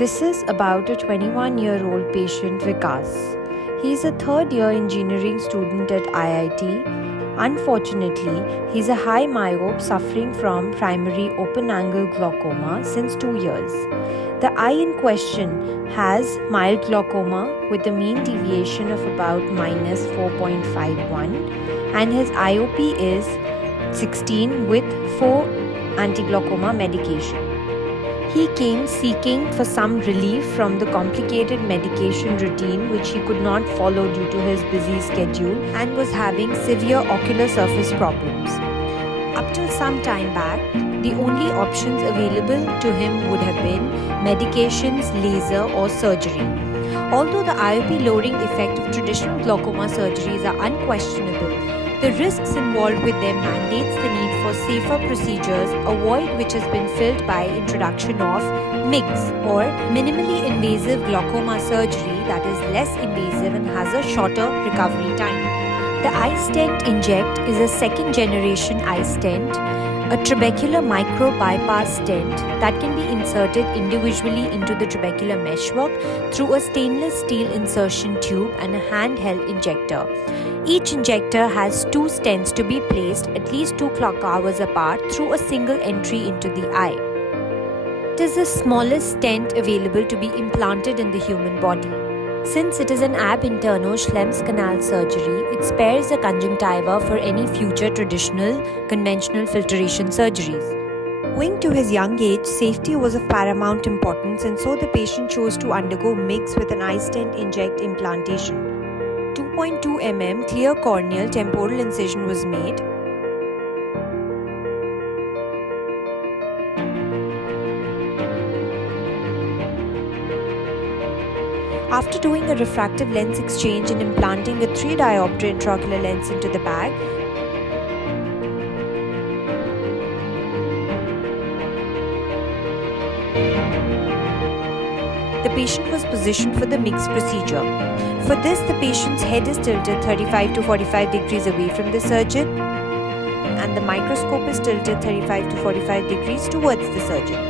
This is about a 21-year-old patient Vikas. He is a third-year engineering student at IIT. Unfortunately, he is a high myope suffering from primary open-angle glaucoma since 2 years. The eye in question has mild glaucoma with a mean deviation of about minus 4.51 and his IOP is 16 with 4 anti-glaucoma medication. He came seeking for some relief from the complicated medication routine which he could not follow due to his busy schedule and was having severe ocular surface problems. Up till some time back, the only options available to him would have been medications, laser or surgery. Although the IOP lowering effect of traditional glaucoma surgeries are unquestionable, the risks involved with them mandates the need for safer procedures, a void which has been filled by introduction of MIGS or minimally invasive glaucoma surgery that is less invasive and has a shorter recovery time. The eye stent inject is a second generation eye stent, a trabecular micro bypass stent that can be inserted individually into the trabecular meshwork through a stainless steel insertion tube and a handheld injector. Each injector has 2 stents to be placed at least 2 clock hours apart through a single entry into the eye. It is the smallest stent available to be implanted in the human body. Since it is an ab interno Schlemm's canal surgery, it spares the conjunctiva for any future traditional conventional filtration surgeries. Owing to his young age, safety was of paramount importance and so the patient chose to undergo MIGS with an eye stent inject implantation. 2.2 mm clear corneal temporal incision was made. After doing a refractive lens exchange and implanting a 3 diopter intraocular lens into the bag, the patient was positioned for the MIGS procedure. For this, the patient's head is tilted 35 to 45 degrees away from the surgeon and the microscope is tilted 35 to 45 degrees towards the surgeon.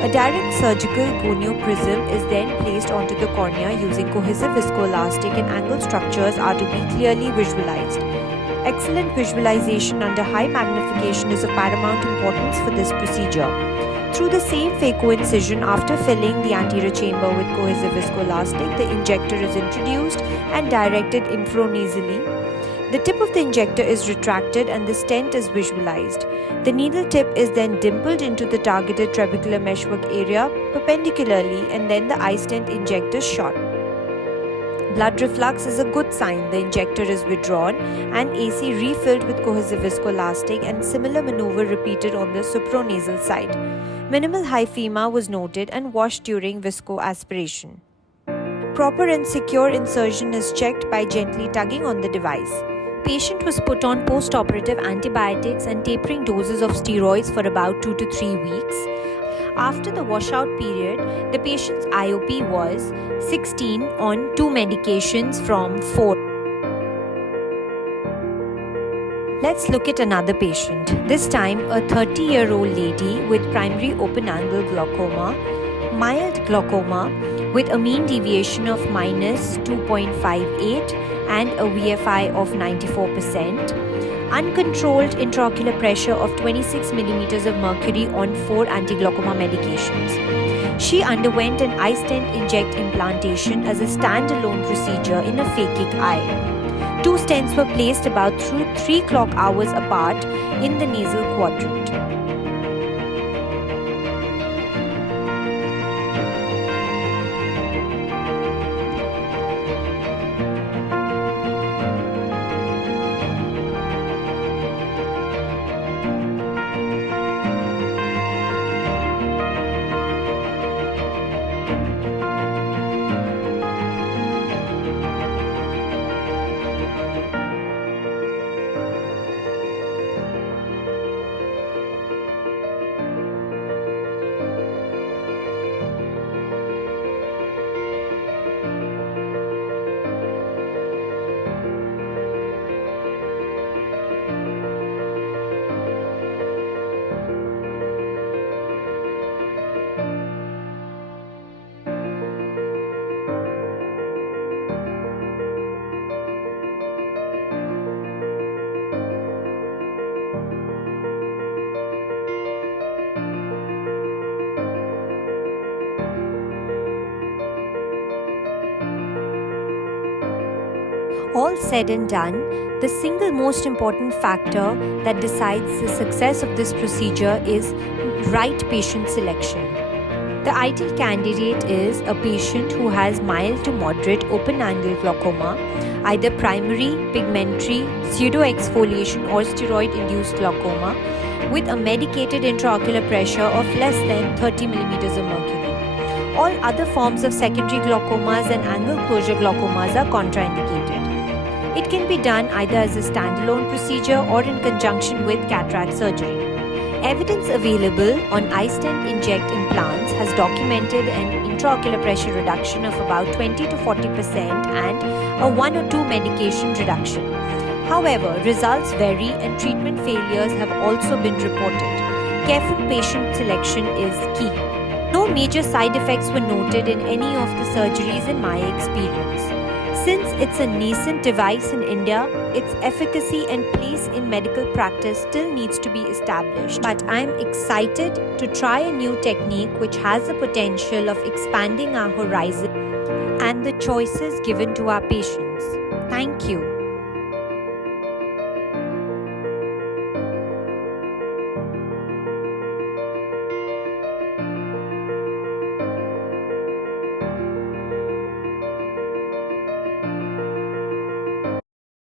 A direct surgical gonio prism is then placed onto the cornea using cohesive viscoelastic and angle structures are to be clearly visualized. Excellent visualization under high magnification is of paramount importance for this procedure. Through the same phaco-incision, after filling the anterior chamber with cohesive viscoelastic, the injector is introduced and directed infranasally. The tip of the injector is retracted and the stent is visualized. The needle tip is then dimpled into the targeted trabecular meshwork area perpendicularly and then the eye stent injector shot. Blood reflux is a good sign. The injector is withdrawn and AC refilled with cohesive viscoelastic and similar maneuver repeated on the supranasal side. Minimal hyphema was noted and washed during viscoaspiration. Proper and secure insertion is checked by gently tugging on the device. Patient was put on post-operative antibiotics and tapering doses of steroids for about 2 to 3 weeks. After the washout period, the patient's IOP was 16 on 2 medications from 4. Let's look at another patient. This time a 30-year-old lady with primary open-angle glaucoma, mild glaucoma with a mean deviation of minus 2.58 and a VFI of 94%, uncontrolled intraocular pressure of 26 millimeters of mercury on 4 anti-glaucoma medications. She underwent an eye stent inject implantation as a standalone procedure in a phakic eye. 2 stents were placed about 3 clock hours apart in the nasal quadrant. All said and done, the single most important factor that decides the success of this procedure is right patient selection. The ideal candidate is a patient who has mild to moderate open-angle glaucoma, either primary, pigmentary, pseudoexfoliation or steroid-induced glaucoma, with a medicated intraocular pressure of less than 30 millimeters of mercury. All other forms of secondary glaucomas and angle closure glaucomas are contraindicated. It can be done either as a standalone procedure or in conjunction with cataract surgery. Evidence available on iStent inject implants has documented an intraocular pressure reduction of about 20 to 40% and a 1 or 2 medication reduction. However, results vary and treatment failures have also been reported. Careful patient selection is key. No major side effects were noted in any of the surgeries in my experience. Since it's a nascent device in India, its efficacy and place in medical practice still needs to be established. But I'm excited to try a new technique which has the potential of expanding our horizon and the choices given to our patients. Thank you.